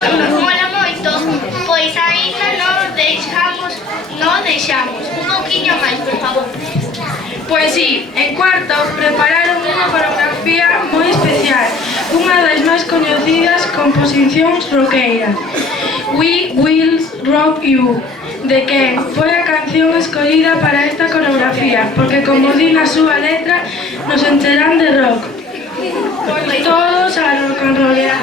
Mola moito, pois aínda non deixamos. Un pouquiño máis, por favor. Pois sí, en cuarto prepararon unha coreografía moi especial, unha das máis coñecidas composicións roqueiras, We Will Rock You, de quen foi a canción escollida para esta coreografía, porque como di na súa letra, nos encherán de rock. Pois todos a rock and rollear.